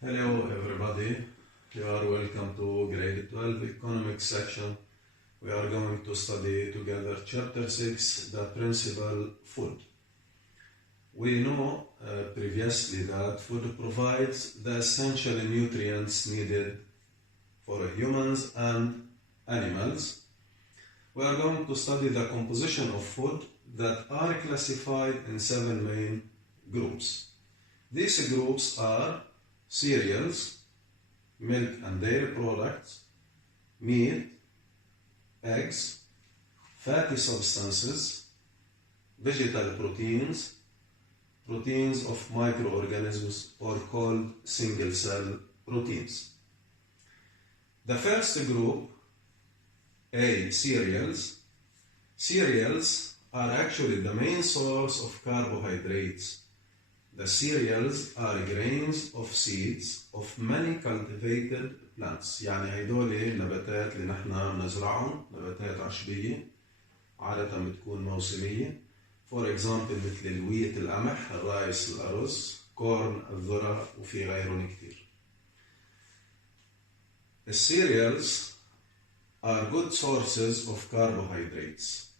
Hello everybody, you are welcome to Grade 12 Economics section. We are going to study together Chapter 6, the principal food. We know previously that food provides the essential nutrients needed for humans and animals. We are going to study the composition of food that are classified in 7 main groups. These groups are cereals, milk and dairy products, meat, eggs, fatty substances, vegetal proteins, proteins of microorganisms or called single-cell proteins. The first group, A, cereals. Cereals are actually the main source of carbohydrates. The cereals are grains of seeds of many cultivated plants. يعني هيدول النباتات اللي نحن بنزرعهم نباتات عشبية عادة بتكون موسمية. For example مثل الويت القمح، الرايس الأرز، كورن الذرة وفي غيرهم كتير. The cereals are good sources of carbohydrates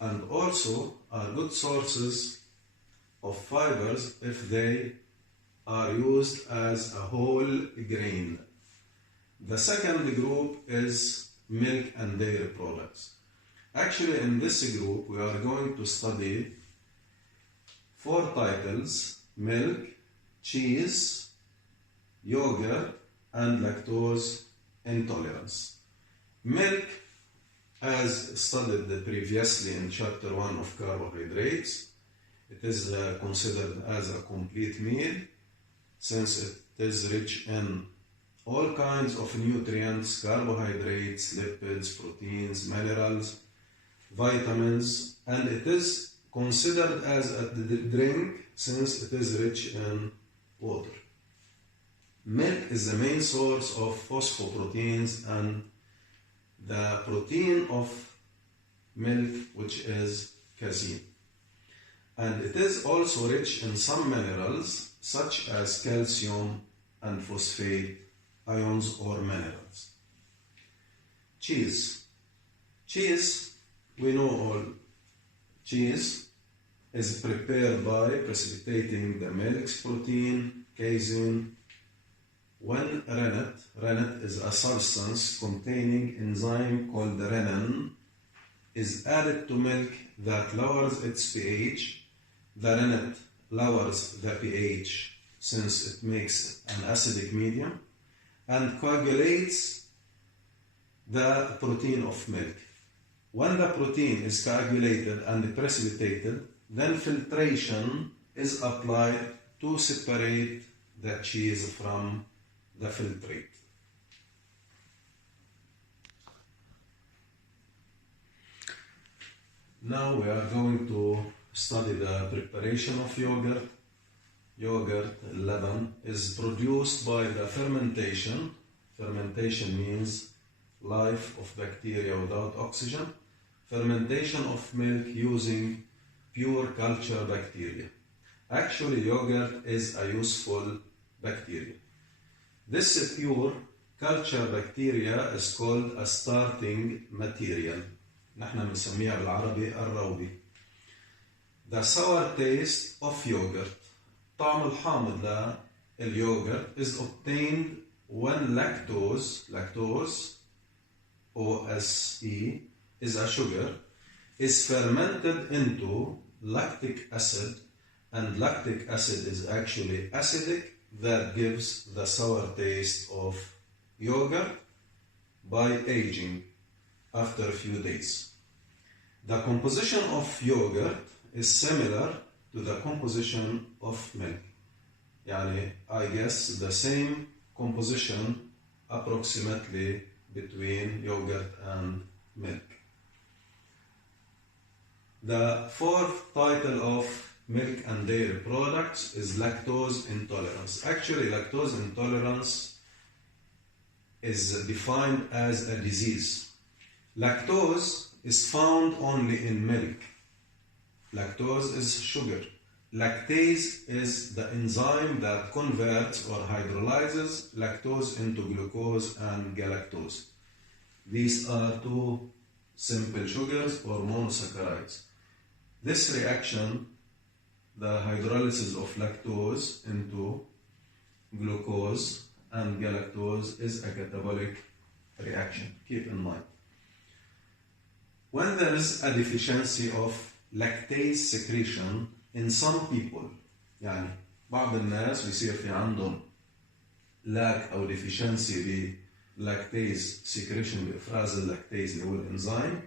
and also are good sources of fibers if they are used as a whole grain. The second group is milk and dairy products. Actually, in this group, we are going to study 4 titles: milk, cheese, yogurt, and lactose intolerance. Milk, as studied previously in Chapter 1 of carbohydrates, it is considered as a complete meal since it is rich in all kinds of nutrients, carbohydrates, lipids, proteins, minerals, vitamins, and it is considered as a drink since it is rich in water. Milk is the main source of phosphoproteins and the protein of milk, which is casein. And it is also rich in some minerals such as calcium and phosphate ions or minerals. Cheese. Cheese, we know all. Cheese is prepared by precipitating the milk's protein, casein, when rennet is a substance containing enzyme called renin, is added to milk that lowers its pH. The rennet lowers the pH since it makes an acidic medium and coagulates the protein of milk. When the protein is coagulated and precipitated, then filtration is applied to separate the cheese from the filtrate. Now we are going to study the preparation of yogurt. Yogurt, laban, is produced by the fermentation. Fermentation means life of bacteria without oxygen. Fermentation of milk using pure culture bacteria. Actually, yogurt is a useful bacteria. This pure culture bacteria is called a starting material. نحن بنسميها بالعربي الروبي. The sour taste of yogurt, طعم الحامض لليوغurt, is obtained when lactose, OSE, is a sugar, is fermented into lactic acid, and lactic acid is actually acidic, that gives the sour taste of yogurt by aging after a few days. The composition of yogurt is similar to the composition of milk. يعني, I guess the same composition approximately between yogurt and milk. The 4th title of milk and dairy products is lactose intolerance. Actually, lactose intolerance is defined as a disease. Lactose is found only in milk. Lactose is sugar. lactase is the enzyme that converts or hydrolyzes lactose into glucose and galactose. These are two simple sugars or monosaccharides. This reaction, the hydrolysis of lactose into glucose and galactose, is a catabolic reaction. Keep in mind. When there is a deficiency of lactase secretion in some people, يعني بعض الناس بيصير في عندهم lack أو deficiency lactase secretion بإفراز اللاكتيز اللي هو الإنزيم,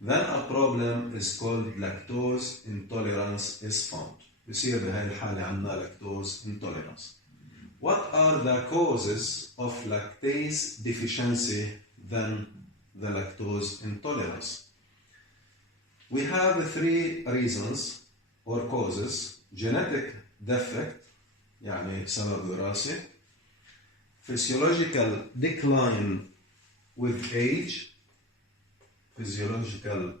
then a problem is called lactose intolerance is found. بيصير بهاي الحالة عندنا lactose intolerance. What are the causes of lactase deficiency than the lactose intolerance? We have three reasons or causes: genetic defect, يعني سبب وراثي, physiological decline with age, physiological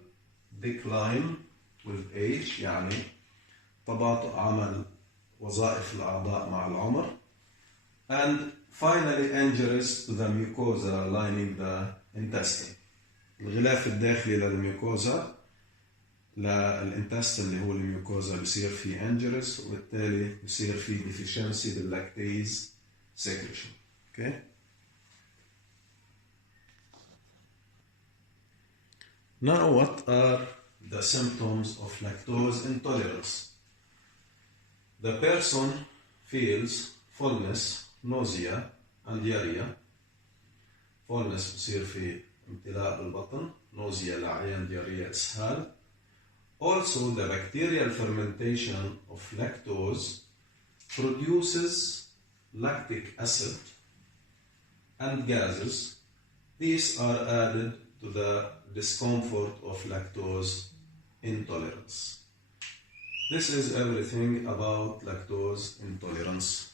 decline with age يعني تباطؤ عمل وظائف الأعضاء مع العمر, and finally injuries to the mucosa lining the intestine. الغلاف الداخلي للميوكوزا للانتستين اللي هو الميوكوزا بيصير فيه injuries, وبالتالي بيصير فيه deficiency باللاكتيز secretion. Okay? Now, what are the symptoms of lactose intolerance? The person feels fullness, nausea, and diarrhea. Fullness بصير في امتلاء بالبطن, nausea لعيان, diarrhea إسهال. Also, the bacterial fermentation of lactose produces lactic acid and gases. These are added to the discomfort of lactose intolerance. This is everything about lactose intolerance.